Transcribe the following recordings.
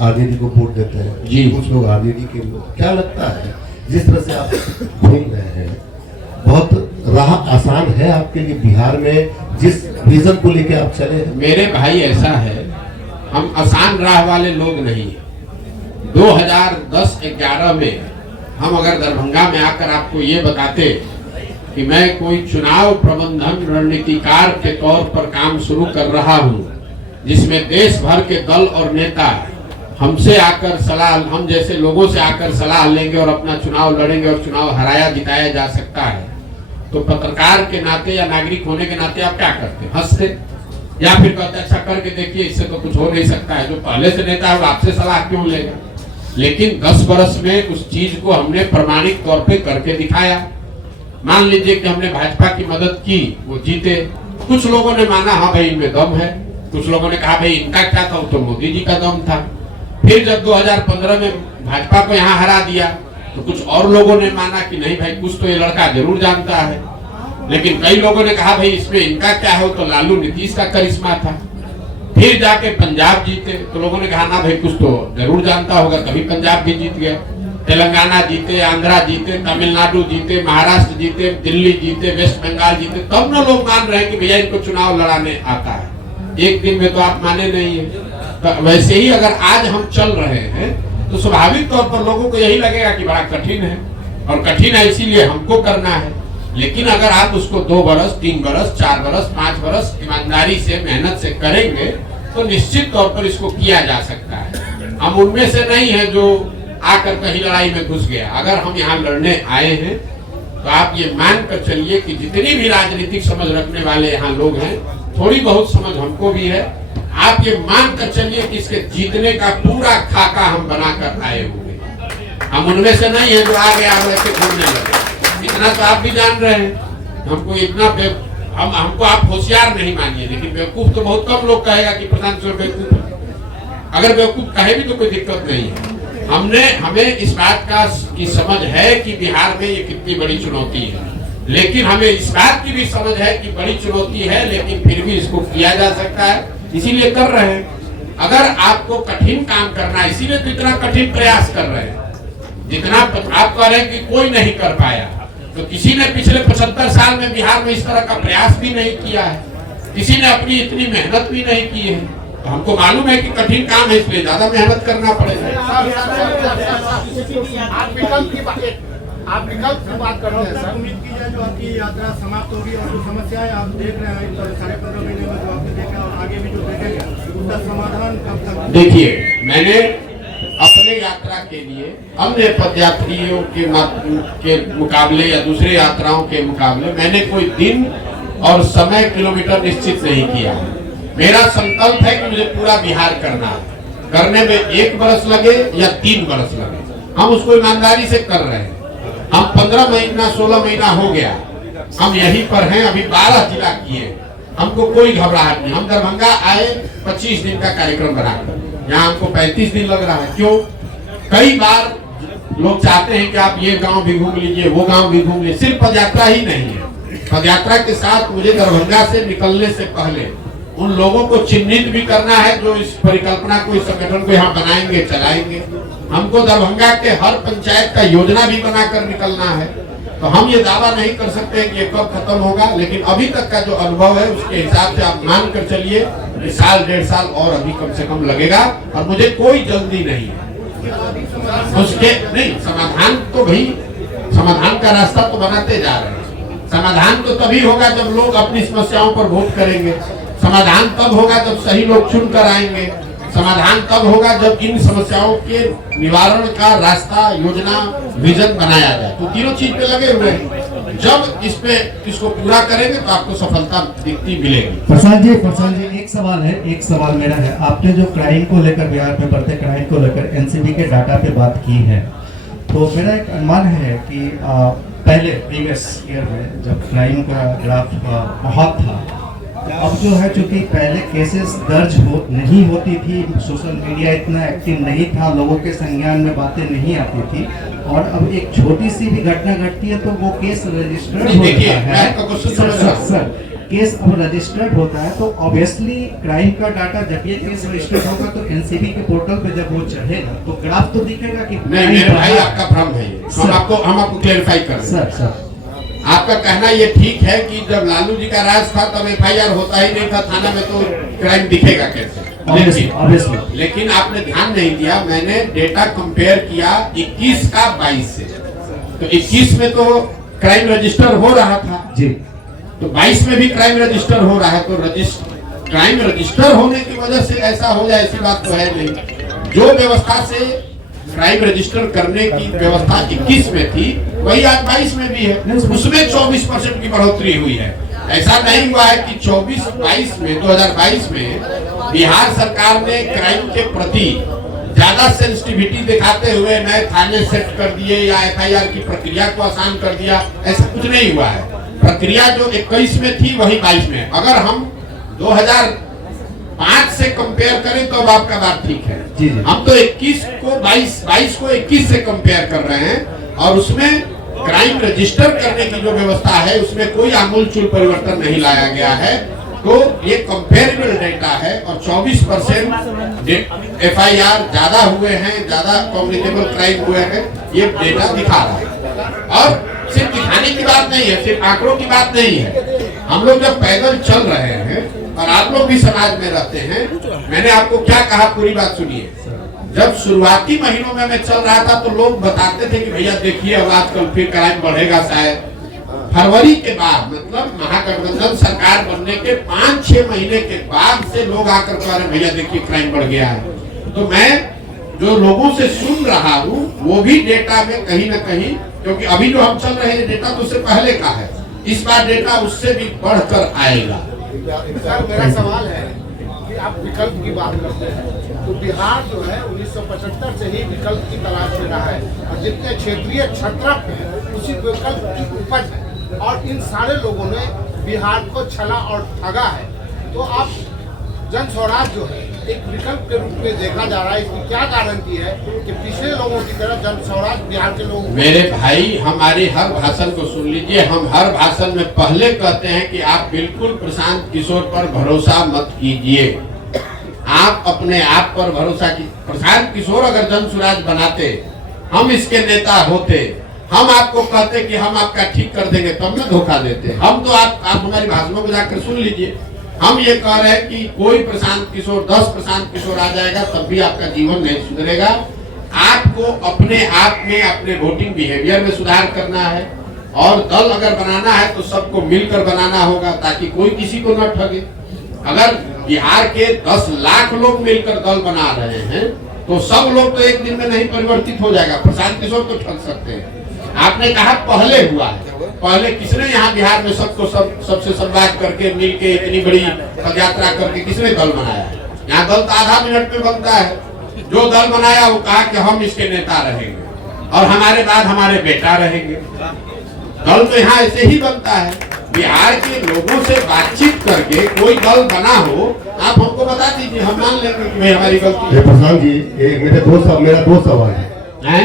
RJD को vote देते हैं जी। कुछ लोग आरजेडी के लोग, क्या लगता है जिस तरह से आप घूम रहे हैं, बहुत राह आसान है आपके लिए बिहार में जिस विजन को लेके आप चले हैं? मेरे भाई ऐसा है, हम आसान राह वाले लोग नहीं हैं। 2010-11 में हम अगर दरभंगा में आकर आपको ये बताते कि मैं कोई चुनाव प्रबंधन रणनीतिकार के तौर पर काम शुरू कर रहा हूं, जिसमें देश भर के दल और नेता हमसे आकर सलाह, हम जैसे लोगों से आकर सलाह लेंगे और अपना चुनाव लड़ेंगे और चुनाव हराया जिताया जा सकता है, तो पत्रकार के नाते या नागरिक होने के नाते आप क्या करते? हंसते या फिर कहते अच्छा करके देखिए, इससे तो कुछ हो नहीं सकता है। जो पहले से नेता है वो आपसे सलाह क्यों लेगा? लेकिन 10 वर्ष में उस चीज को हमने प्रमाणिक तौर पे करके दिखाया। मान लीजिए कि हमने भाजपा की मदद की, वो जीते। कुछ लोगों ने माना हाँ भाई इनमें दम है, कुछ लोगों ने कहा भाई इनका क्या था, तो मोदी जी का दम था। फिर जब 2015 में भाजपा को यहाँ हरा दिया तो कुछ और लोगों ने माना कि नहीं भाई कुछ तो ये लड़का जरूर जानता है। लेकिन कई लोगों ने कहा भाई इसमें इनका क्या है, तो लालू नीतीश का करिश्मा था। फिर जाके पंजाब जीते तो लोगों ने कहा ना भाई कुछ तो जरूर जानता होगा, कभी पंजाब भी जीत गया। तेलंगाना जीते, आंध्रा जीते, तमिलनाडु जीते, महाराष्ट्र जीते, दिल्ली जीते, वेस्ट बंगाल जीते, तब ना लोग मान रहे हैं कि भैया इनको चुनाव लड़ाने आता है। एक दिन में तो आप माने नहीं है। तो वैसे ही अगर आज हम चल रहे हैं तो स्वाभाविक तौर पर लोगों को यही लगेगा कि बड़ा कठिन है, और कठिन है इसीलिए हमको करना है। लेकिन अगर आप उसको 2 बरस, 3 बरस, 4 बरस, 5 बरस ईमानदारी से, मेहनत से करेंगे तो निश्चित तौर पर इसको किया जा सकता है। हम उनमें से नहीं है जो आकर कहीं लड़ाई में घुस गया। अगर हम यहाँ लड़ने आए हैं तो आप ये मान कर चलिए कि जितनी भी राजनीतिक समझ रखने वाले यहाँ लोग हैं, थोड़ी बहुत समझ हमको भी है। आप ये मान कर चलिए कि इसके जीतने का पूरा खाका हम बनाकर आए हुए। हम उनमें से नहीं है जो आ गया वैसे घूमने लगे। इतना तो आप भी जान रहे हैं। हमको इतना हमको आप होशियार नहीं मानिए, लेकिन बेवकूफ तो बहुत कम लोग कहेगा कि प्रधान सर बेवकूफ है। अगर बेवकूफ कहे भी तो कोई दिक्कत नहीं है। हमें इस बात का की समझ है कि बिहार में ये कितनी बड़ी चुनौती है, लेकिन हमें इस बात की भी समझ है कि बड़ी चुनौती है, लेकिन फिर भी इसको किया जा सकता है, इसीलिए कर रहे हैं। अगर आपको कठिन काम करना है, इसीलिए तो इतना कठिन प्रयास कर रहे हैं। जितना आप कह रहे हैं कि कोई नहीं कर पाया, तो किसी ने पिछले 75 साल में बिहार में इस तरह का प्रयास भी नहीं किया है, किसी ने अपनी इतनी मेहनत भी नहीं की है। तो हमको मालूम है कि कठिन काम है, इसलिए ज्यादा मेहनत करना पड़ेगा। आप विकल्प की बात कर रहे हैं सर। उम्मीद कीजिए जो आपकी यात्रा समाप्त होगी और जो समस्याएं आप देख रहे हैं 15.5 महीने में जो आपने देखा और आगे भी जो देखेंगे उसका समाधान कब तक? देखिए, मैंने अपने यात्रा के लिए अन्य पदयात्रियों के मुकाबले या दूसरे यात्राओं के मुकाबले मैंने कोई दिन और समय किलोमीटर निश्चित नहीं किया है। मेरा संकल्प है कि मुझे पूरा बिहार करना है। करने में 1 बरस लगे या 3 बरस लगे, हम उसको ईमानदारी से कर रहे हैं। हम 15 महीना 16 महीना हो गया हम यहीं पर हैं। अभी 12 जिला किए, हमको कोई घबराहट नहीं। हम दरभंगा आए 25 दिन का कार्यक्रम बनाकर, यहाँ हमको 35 दिन लग रहा है। क्यों? कई बार लोग चाहते हैं कि आप ये गांव भी घूम लीजिए, वो गांव भी घूम लीजिए। सिर्फ पदयात्रा ही नहीं है, पदयात्रा के साथ मुझे दरभंगा से निकलने से पहले उन लोगों को चिन्हित भी करना है जो इस परिकल्पना को, इस संगठन को यहाँ बनाएंगे, चलाएंगे। हमको दरभंगा के हर पंचायत का योजना भी बनाकर निकलना है। तो हम ये दावा नहीं कर सकते कि ये कब खत्म होगा, लेकिन अभी तक का जो अनुभव है उसके हिसाब से आप मान कर चलिए कि 1.5 साल और अभी कम से कम लगेगा, और मुझे कोई जल्दी नहीं है उसके। नहीं, समाधान तो भाई, समाधान का रास्ता तो बनाते जा रहे हैं। समाधान तो तभी होगा जब लोग अपनी समस्याओं पर वोट करेंगे। समाधान तब होगा जब सही लोग चुन कर आएंगे। समाधान तब होगा जब इन समस्याओं के निवारण का रास्ता, योजना, विजन बनाया जाए। तो तीनों चीज पे लगे हुए हैं। जब इसको पूरा करेंगे तो आपको सफलता दिखती मिलेगी। प्रशांत जी एक सवाल है, एक सवाल मेरा है। आपने जो क्राइम को लेकर, बिहार में बढ़ते क्राइम को लेकर एनसीबी के डाटा पे बात की है, तो मेरा एक अनुमान है कि पहले प्रीवियस ईयर में जब क्राइम का ग्राफ बहुत था, अब जो है चूंकि पहले केसेस दर्ज नहीं होती थी, सोशल मीडिया इतना एक्टिव नहीं था, लोगों के संज्ञान में बातें नहीं आती थी, और अब एक छोटी सी भी घटना घटती है तो वो केस रजिस्टर्ड होता है। सर, केस अब रजिस्टर्ड होता है तो ऑब्वियसली क्राइम का डाटा जब ये केस रजिस्टर्ड होगा तो एनसीबी के पोर्टल पे जब वो चढ़ेगा तो ग्राफ तो दिखेगा कि नहीं मेरे भाई, आपका भ्रम है ये। हम आपको क्लेरिफाई कर रहे हैं। सर आपका कहना ये ठीक है कि जब लालू जी का राज था तब एफआईआर होता ही नहीं था थाना में, तो क्राइम दिखेगा कैसे? लेकिन आपने ध्यान नहीं दिया, मैंने डेटा कंपेयर किया 21 का 22 से, तो 21 में तो क्राइम रजिस्टर हो रहा था जी, तो 22 में भी क्राइम रजिस्टर हो रहा है, तो क्राइम रजिस्टर होने की वजह से ऐसा हो जाए ऐसी बात तो है नहीं। जो व्यवस्था से क्राइम रजिस्टर करने की व्यवस्था 21 में थी वही आज 22 में भी है, उसमें 24% की बढ़ोतरी हुई है। ऐसा नहीं हुआ है कि 2022 में बिहार सरकार ने क्राइम के प्रति ज्यादा सेंसिटिविटी दिखाते हुए नए थाने सेट कर दिए या एफआईआर की प्रक्रिया को आसान कर दिया, ऐसा कुछ नहीं हुआ है। प्रक्रिया जो 21 में थी वही 22 में। अगर हम 2005 से कंपेयर करें तो अब आपका बात ठीक है। हम तो 21 को 22 को 21 से कंपेयर कर रहे हैं और उसमें क्राइम रजिस्टर करने की जो व्यवस्था है उसमें कोई आमूलचूल परिवर्तन नहीं लाया गया है, तो ये कंपेरेबल डेटा है। और 24% एफआईआर ज्यादा हुए हैं, ज्यादा कॉम्युनिकेबल क्राइम हुए हैं, ये डेटा दिखा रहा है। और सिर्फ दिखाने की बात नहीं है, सिर्फ आंकड़ों की बात नहीं है। हम लोग जब पैदल चल रहे हैं और आप लोग भी समाज में रहते हैं, मैंने आपको क्या कहा पूरी बात सुनिए। जब शुरुआती महीनों में मैं चल रहा था तो लोग बताते थे कि भैया देखिए अब आजकल फिर क्राइम बढ़ेगा शायद। फरवरी के बाद मतलब महागठबंधन सरकार बनने के 5-6 महीने के बाद से लोग आकर कह रहे भैया देखिए क्राइम बढ़ गया है। तो मैं जो लोगों से सुन रहा हूँ वो भी डेटा में कहीं ना कहीं, क्योंकि अभी जो हम चल रहे हैं डेटा तो उससे पहले का है, इस बार डेटा उससे भी बढ़कर आएगा। सर मेरा सवाल है कि आप विकल्प की बात करते हैं तो बिहार जो है 1975 से ही विकल्प की तलाश में रहा है और जितने क्षेत्रीय छत्रक हैं उसी विकल्प की उपज है और इन सारे लोगों ने बिहार को छला और ठगा है। तो आप जन स्वराज जो है एक विकल्प के रूप में देखा जा रहा है, इसकी क्या गारंटी है कि पिछले लोगों की तरह जन स्वराज बिहार के लोगों? मेरे भाई हमारे हर भाषण को सुन लीजिए, हम हर भाषण में पहले कहते हैं कि आप बिल्कुल प्रशांत किशोर पर भरोसा मत कीजिए, आप अपने आप पर भरोसा की। प्रशांत किशोर अगर जन स्वराज बनाते, हम इसके नेता होते, हम आपको कहते कि हम आपका ठीक कर देंगे, तब न धोखा देते। हम तो आप हमारी भाषणों को जाकर सुन लीजिए, हम ये कह रहे हैं कि कोई प्रशांत किशोर 10 प्रशांत किशोर आ जाएगा तब भी आपका जीवन नहीं सुधरेगा। आपको अपने आप में अपने वोटिंग बिहेवियर में सुधार करना है और दल अगर बनाना है तो सबको मिलकर बनाना होगा ताकि कोई किसी को न ठगे। अगर बिहार के 10 लाख लोग मिलकर दल बना रहे हैं तो सब लोग तो एक दिन में नहीं परिवर्तित हो जाएगा। प्रशांत किशोर तो ठग सकते हैं। आपने कहा पहले हुआ है, पहले किसने यहाँ बिहार में सबको सबसे संवाद करके मिलके इतनी बड़ी पदयात्रा करके किसने दल बनाया है? यहाँ दल तो आधा मिनट में बनता है। जो दल बनाया वो कहा कि हम इसके नेता रहेंगे और हमारे बाद हमारे बेटा रहेंगे। दल तो यहाँ ऐसे ही बनता है। बिहार के लोगों से बातचीत करके कोई दल बना हो, आप हमको बता दीजिए, हम मान लेंगे कि हमारी गलती है। प्रशांत जी मेरा दो सवाल है।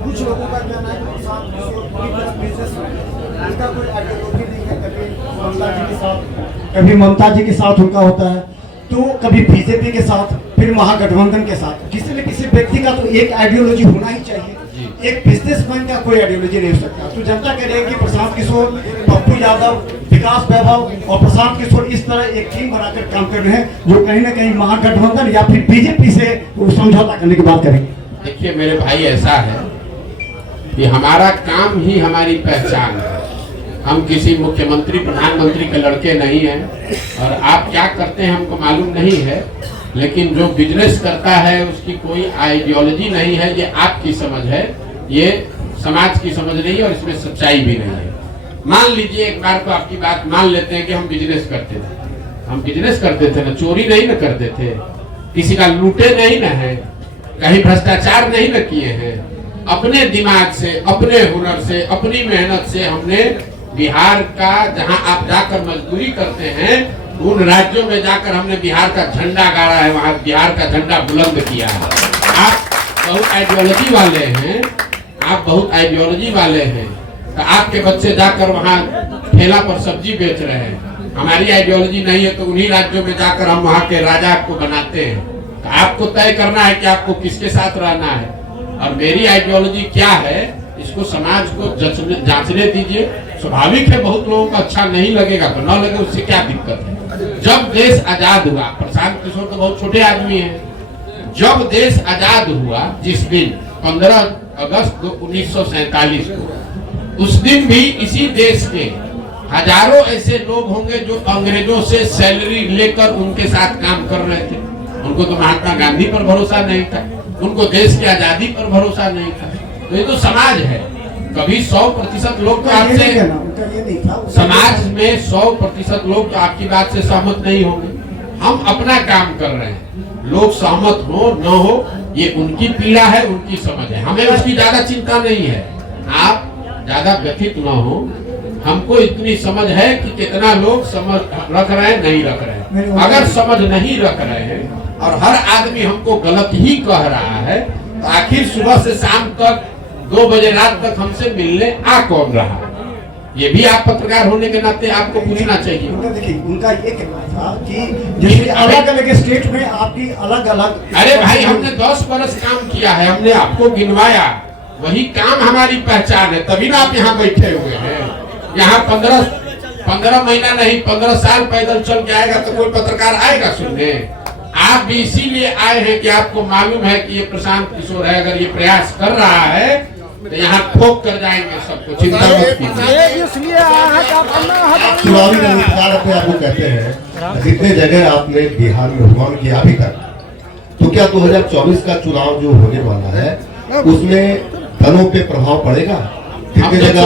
कुछ लोगों का कहना है कभी ममता जी के साथ उनका होता है तो कभी बीजेपी के साथ, फिर महागठबंधन के साथ। किसी न किसी व्यक्ति का तो एक आइडियोलॉजी होना ही चाहिए। एक बिजनेसमैन का कोई आइडियोलॉजी नहीं हो सकता। तो जनता कह रही है कि प्रशांत किशोर, पप्पू यादव, विकास वैभव और प्रशांत किशोर इस तरह एक टीम बनाकर काम कर रहे हैं जो कहीं ना कहीं महागठबंधन या फिर बीजेपी से समझौता करने की बात करेंगे। देखिए मेरे भाई, ऐसा है कि हमारा काम ही हमारी पहचान है। हम किसी मुख्यमंत्री प्रधानमंत्री के लड़के नहीं हैं और आप क्या करते हैं हमको मालूम नहीं है, लेकिन जो बिजनेस करता है उसकी कोई आइडियोलॉजी नहीं है। ये आपकी समझ है, ये समाज की समझ नहीं है और इसमें सच्चाई भी नहीं है। मान लीजिए एक बार तो आपकी बात मान लेते हैं कि हम बिजनेस करते थे। हम बिजनेस करते थे ना, चोरी नहीं ना करते थे, किसी का लूटे नहीं ना है, कहीं भ्रष्टाचार नहीं न किए हैं। अपने दिमाग से, अपने हुनर से, अपनी मेहनत से हमने बिहार का, जहां आप जाकर मजदूरी करते हैं उन राज्यों में जाकर हमने बिहार का झंडा गाड़ा है, वहां बिहार का झंडा बुलंद किया है। आप बहुत आइडियोलॉजी वाले हैं, आप बहुत आइडियोलॉजी वाले हैं। तो आपके बच्चे जाकर वहाँ ठेला पर सब्जी बेच रहे हैं। हमारी आइडियोलॉजी नहीं है तो उन्हीं राज्यों में जाकर हम वहाँ के राजा को बनाते हैं। तो आपको तय करना है कि आपको किसके साथ रहना है, और मेरी आइडियोलॉजी क्या है इसको समाज को जांचने दीजिए। स्वाभाविक है बहुत लोगों को अच्छा नहीं लगेगा तो न लगे, उससे क्या दिक्कत है। जब देश आजाद हुआ, प्रशांत किशोर तो बहुत छोटे आदमी हैं, जब देश आजाद हुआ जिस दिन 15 अगस्त 1947 को, उस दिन भी इसी देश के हजारों ऐसे लोग होंगे जो अंग्रेजों से सैलरी लेकर उनके साथ काम कर रहे थे। उनको तो महात्मा गांधी पर भरोसा नहीं था, उनको देश की आजादी पर भरोसा नहीं था। तो ये तो समाज है। कभी 100% लोग तो आपसे, समाज में 100% लोग तो आपकी बात से सहमत नहीं होंगे। हम अपना काम कर रहे हैं, लोग सहमत हो न हो ये उनकी पीड़ा है, उनकी समझ है, हमें उसकी ज्यादा चिंता नहीं है। आप ज्यादा व्यथित न हो, हमको इतनी समझ है कि कितना लोग समझ रख रहे हैं, नहीं रख रहे हैं। अगर समझ नहीं रख रहे हैं और हर आदमी हमको गलत ही कह रहा है तो आखिर सुबह से शाम तक 2 बजे रात तक हमसे मिलने आ कौन रहा? ये भी आप पत्रकार होने के नाते आपको पूछना चाहिए। देखिए उनका ये कहना था कि जैसे अलग अलग स्टेट में आपकी अलग अलग, अरे भाई हमने 10 बरस काम किया है, हमने आपको गिनवाया, वही काम हमारी पहचान है, तभी ना आप यहाँ बैठे हुए हैं। यहाँ 15 महीना नहीं 15 साल पैदल चल के आएगा तो कोई पत्रकार आएगा सुनने? आप भी इसीलिए आए हैं कि आपको मालूम है कि ये प्रशांत किशोर है, अगर ये प्रयास कर रहा है तो यहाँ ठोक कर जाएंगे सबको, चिंता मत कीजिए। चुनावी रणनीतिकार अपने आप को कहते हैं, जितने जगह आपने बिहार में भ्रमण किया अभी तक, तो क्या 2024 का चुनाव जो होने वाला है उसमें दलों पे प्रभाव पड़ेगा? कितने जगह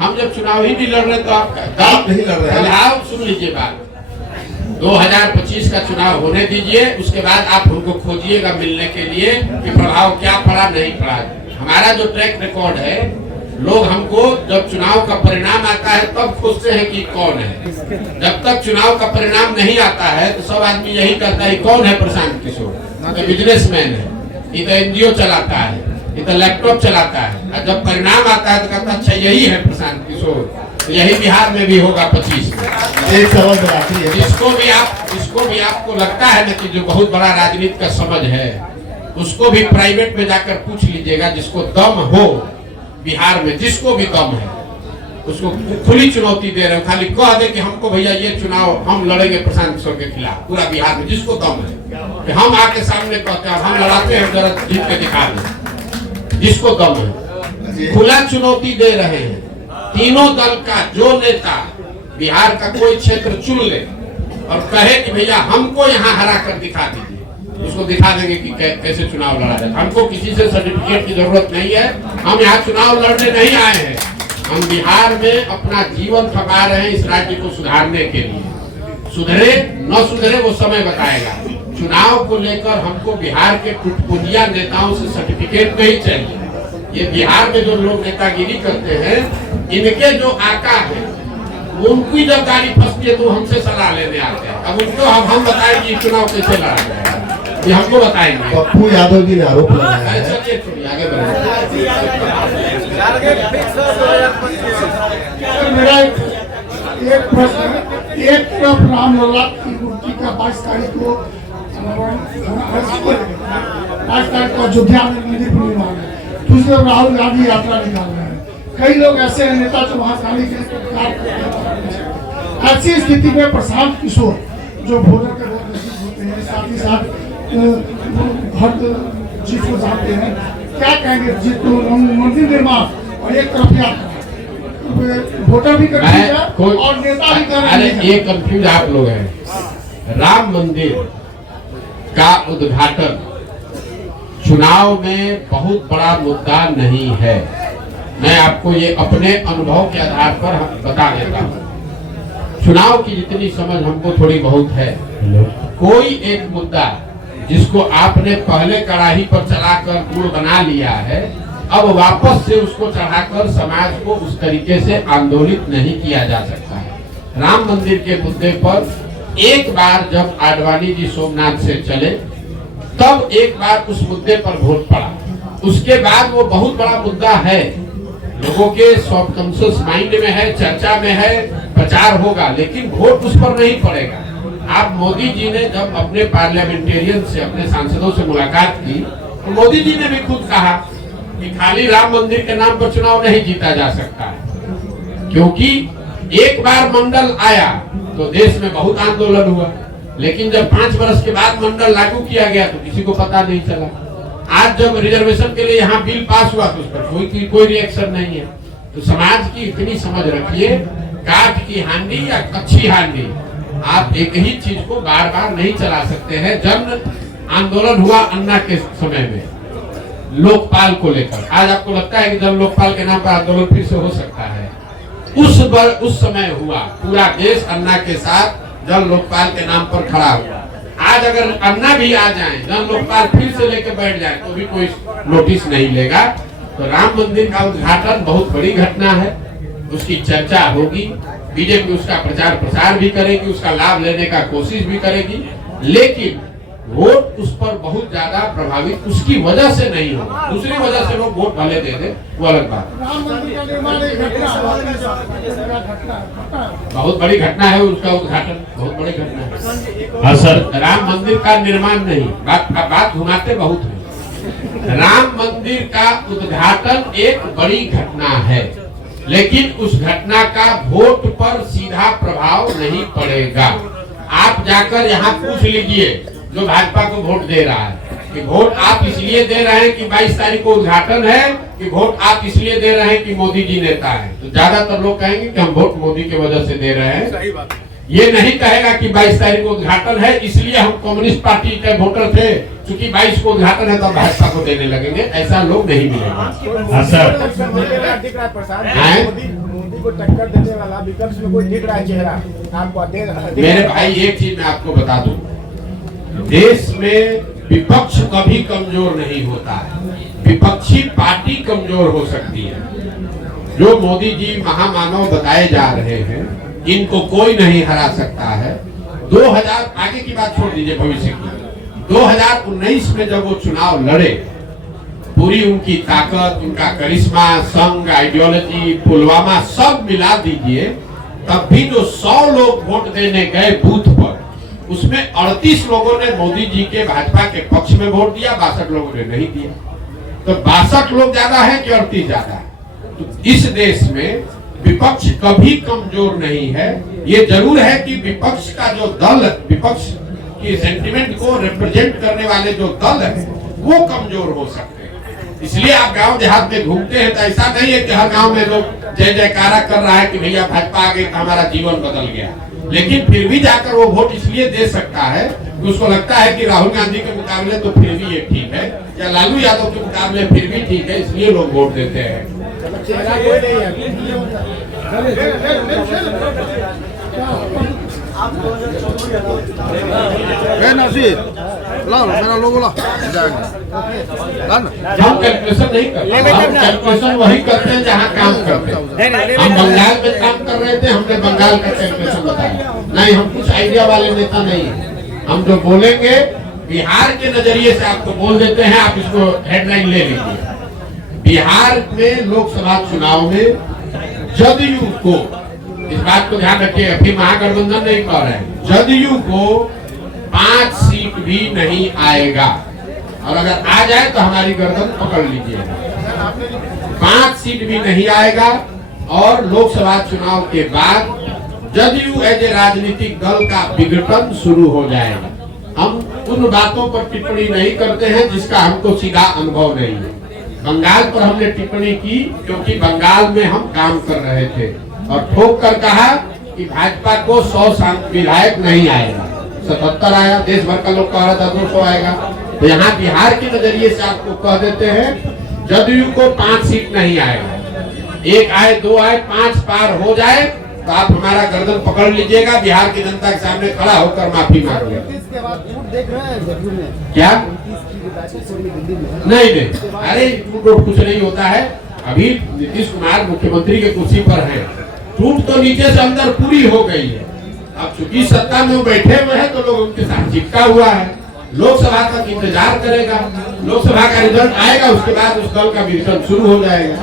हम जब चुनाव ही नहीं लड़ रहे तो आप नहीं लड़ रहे हैं। आप सुन लीजिए बात, 2025 का चुनाव होने दीजिए, उसके बाद आप हमको खोजिएगा मिलने के लिए कि प्रभाव क्या पड़ा नहीं पड़ा। हमारा जो ट्रैक रिकॉर्ड है, लोग हमको जब चुनाव का परिणाम आता है तब खोजते हैं कि कौन है। जब तक चुनाव का परिणाम नहीं आता है तो सब आदमी यही कहता है कौन है प्रशांत किशोर, तो बिजनेसमैन है, ये तो एनजीओ चलाता है, ये तो लैपटॉप चलाता है। और जब परिणाम आता है तो कहता अच्छा यही है प्रशांत किशोर। तो यही बिहार में भी होगा 25 में। एक सवाल आखिरी है, जिसको भी आपको लगता है ना कि जो बहुत बड़ा राजनीति का समझ है, उसको भी प्राइवेट में जाकर पूछ लीजिएगा। जिसको दम हो बिहार में, जिसको भी दम है, उसको खुली चुनौती दे रहे हो, खाली कह दे कि हमको भैया ये चुनाव हम लड़ेंगे प्रशांत किशोर के खिलाफ, पूरा बिहार में जिसको दम है कि हम आके सामने कहते हैं हम लड़ाते हैं, जरा जीत के दिखा दें, जिसको दम है। खुला चुनौती दे रहे हैं तीनों दल का जो नेता बिहार का कोई क्षेत्र चुन ले और कहे कि भैया हमको यहाँ हरा कर दिखा दीजिए, उसको दिखा देंगे कि कैसे चुनाव लड़ा जाए। हमको किसी से सर्टिफिकेट की जरूरत नहीं है, हम यहाँ चुनाव लड़ने नहीं आए हैं, हम बिहार में अपना जीवन खपा रहे हैं इस राज्य को सुधारने के लिए। सुधरे न सुधरे वो समय बताएगा। चुनाव को लेकर हमको बिहार के टुटपुंजिया नेताओं से सर्टिफिकेट नहीं चाहिए। ये बिहार में जो लोग नेतागिरी करते हैं, इनके जो आका है उनकी जब गाड़ी फंसती है तो हमसे सलाह लेने आते हैं। अब उनको हम बताएंगे चुनाव कैसे लड़ा जाएगा, ये हमको बताएंगे। पप्पू यादव जी ने आरोप लगाया है। चलिए छोड़िए, आगे बढ़िए। मेरा एक प्रश्न, एक तरफ रामलला की मूर्ति का 22 तारीख को 22 तारीख को अयोध्या में मंदिर निर्माण है, दूसरी तरफ राहुल गांधी यात्रा निकाल रहे हैं। कई लोग ऐसे हैं नेता जो महाकाली के कार्य करते हैं। ऐसी स्थिति में प्रशांत किशोर जो भोजन के बहुत नजदीक होते हैं, साथ ही साथ हर चीज को जानते हैं, क्या कहेंगे? जिस मंदिर निर्माण और एक तरफ यात्रा, वोटर भी कर और नेता भी कर। अरे ये कंफ्यूज आप लोग हैं। राम मंदिर का उद्घाटन चुनाव में बहुत बड़ा मुद्दा नहीं है। मैं आपको ये अपने अनुभव के आधार पर बता देता हूँ। चुनाव की जितनी समझ हमको थोड़ी बहुत है, कोई एक मुद्दा जिसको आपने पहले कड़ाही पर चलाकर गुड़ बना लिया है, अब वापस से उसको चढ़ाकर समाज को उस तरीके से आंदोलित नहीं किया जा सकता है। राम मंदिर के मुद्दे पर एक बार जब आडवाणी जी सोमनाथ से चले तब एक बार उस मुद्दे पर वोट पड़ा, उसके बाद वो बहुत बड़ा मुद्दा है। लोगों के सबकॉन्शियस माइंड में है, चर्चा में है, प्रचार होगा, लेकिन वोट उस पर नहीं पड़ेगा। आप मोदी जी ने जब अपने पार्लियामेंटेरियन से, अपने सांसदों से मुलाकात की, तो मोदी जी ने भी खुद कहा कि खाली राम मंदिर के नाम पर चुनाव नहीं जीता जा सकता है, क्योंकि एक बार मंडल आया तो देश में बहुत आंदोलन हुआ, लेकिन जब 5 वर्ष के बाद मंडल लागू किया गया तो किसी को पता नहीं चला। आज जब रिजर्वेशन के लिए यहाँ बिल पास हुआ तो उस पर कोई रिएक्शन नहीं है। तो समाज की इतनी समझ रखिए, काठ की हांडी या कच्ची हांडी, आप एक ही चीज को बार बार नहीं चला सकते हैं। जन आंदोलन हुआ अन्ना के समय में लोकपाल को लेकर, आज आपको लगता है कि जन लोकपाल के नाम पर आंदोलन फिर से हो सकता है? उस समय हुआ, पूरा देश अन्ना के साथ जन लोकपाल के नाम पर खड़ा हुआ। आज अगर अन्ना भी आ जाए, जन लोकपाल फिर से लेके बैठ जाए तो भी कोई नोटिस नहीं लेगा। तो राम मंदिर का उद्घाटन बहुत बड़ी घटना है, उसकी चर्चा होगी, बीजेपी उसका प्रचार प्रसार भी करेगी, उसका लाभ लेने का कोशिश भी करेगी, लेकिन वोट उस पर बहुत ज्यादा प्रभावित उसकी वजह से नहीं होगा। दूसरी वजह से लोग वोट भले दे दे, वो अलग बात है। राम मंदिर का निर्माण एक घटना बहुत बड़ी घटना है, उसका उद्घाटन बहुत बड़ी घटना है। हाँ सर, राम मंदिर का निर्माण नहीं, बात घुमाते बहुत है। राम मंदिर का उद्घाटन एक बड़ी घटना है, लेकिन उस घटना का वोट पर सीधा प्रभाव नहीं पड़ेगा। आप जाकर यहाँ पूछ लीजिए जो भाजपा को वोट दे रहा है कि वोट आप इसलिए दे रहे हैं कि 22 तारीख को उद्घाटन है, कि वोट आप इसलिए दे रहे हैं कि मोदी जी नेता है। तो ज्यादातर लोग कहेंगे कि हम वोट मोदी की वजह से दे रहे हैं। ये नहीं कहेगा कि 22 तारीख को उद्घाटन है इसलिए हम कम्युनिस्ट पार्टी के वोटर थे, क्योंकि 22 को उद्घाटन है तो भाजपा को देने लगेंगे। ऐसा लोग नहीं मिलेगा। हाँ सर, दिख रहा है प्रसाद, मोदी को टक्कर देने वाला विपक्ष में कोई दिख रहा है चेहरा आपको? मेरे भाई एक चीज मैं आपको बता दूं, देश में विपक्ष कभी कमजोर नहीं होता है, विपक्षी पार्टी कमजोर हो सकती है। जो मोदी जी महामानव बताए जा रहे हैं, इनको कोई नहीं हरा सकता है। 2000 आगे की बात छोड़ दीजिए, भविष्य की 2019 में जब वो चुनाव लड़े, पूरी उनकी ताकत, उनका करिश्मा, संघ, आइडियोलॉजी, पुलवामा सब मिला दीजिए, तब भी जो 100 लोग वोट देने गए बूथ पर, उसमें 38 लोगों ने मोदी जी के भाजपा के पक्ष में वोट दिया, 62 लोगों ने नहीं दिया। तो 62 लोग ज्यादा है कि 38 ज्यादा है? तो इस देश में विपक्ष कभी कमजोर नहीं है। ये जरूर है कि विपक्ष का जो दल, विपक्ष की सेंटिमेंट को रिप्रेजेंट करने वाले जो दल है वो कमजोर हो सकते हैं। इसलिए आप गांव देहात में घूमते हैं तो ऐसा नहीं है कि हर गांव में लोग जय जयकारा कर रहा है कि भैया भाजपा आ गई तो हमारा जीवन बदल गया, लेकिन फिर भी जाकर वो वोट इसलिए दे सकता है कि उसको लगता है कि राहुल गांधी के मुकाबले तो फिर भी ये ठीक है, या लालू यादव के मुकाबले फिर भी ठीक है, इसलिए लोग वोट देते हैं। चेहरा कोई नहीं है। मेरा लोगो ला हम कैलकुलेशन नहीं करते, हम कैलकुलेशन वही करते हैं जहाँ काम करते हैं। हम बंगाल में काम कर रहे थे, हमने बंगाल का कैलकुलेशन बताया नहीं, हम कुछ आइडिया वाले नेता नहीं है। हम जो बोलेंगे बिहार के नजरिए से आपको बोल देते हैं, आप इसको हेडलाइन ले लीजिए। बिहार में लोकसभा चुनाव में जदयू को, इस बात को ध्यान रखिए, अभी महागठबंधन नहीं कह रहे हैं, जदयू को 5 सीट भी नहीं आएगा, और अगर आ जाए तो हमारी गर्दन पकड़ लीजिएगा। 5 सीट भी नहीं आएगा, और लोकसभा चुनाव के बाद जदयू एज ए राजनीतिक दल का विघटन शुरू हो जाएगा। हम उन बातों पर टिप्पणी नहीं करते हैं जिसका हमको सीधा अनुभव नहीं है। बंगाल पर हमने टिप्पणी की क्योंकि बंगाल में हम काम कर रहे थे, और ठोक कर कहा कि भाजपा को 100 विधायक नहीं आएगा, 77 आया, देश भर का लोग कह रहा था 200 आएगा। तो यहाँ बिहार के नजरिए से आपको कह देते हैं जदयू को 5 सीट नहीं आएगा, 1 आए 2 आए 5 पार हो जाए तो आप हमारा गर्दन पकड़ लीजिएगा, बिहार की जनता के सामने खड़ा होकर माफी मांगिए। क्या नहीं नहीं, अरे टूट कुछ नहीं होता है। अभी नीतीश कुमार मुख्यमंत्री के कुर्सी पर हैं, टूट तो नीचे से अंदर पूरी हो गई है। अब चूंकि सत्ता में वो बैठे हुए हैं तो लोग उनके साथ चिपका हुआ है, लोकसभा तक इंतजार करेगा। लोकसभा का रिजल्ट आएगा, उसके बाद उस दल का विघटन शुरू हो जाएगा।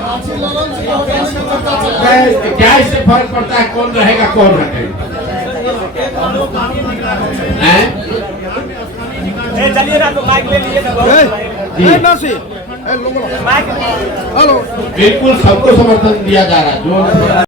क्या इससे फर्क पड़ता है कौन रहेगा कौन हटेगा? चलिए ना तो माइक ले लीजिए। बिल्कुल सबको समर्थन दिया जा रहा है जो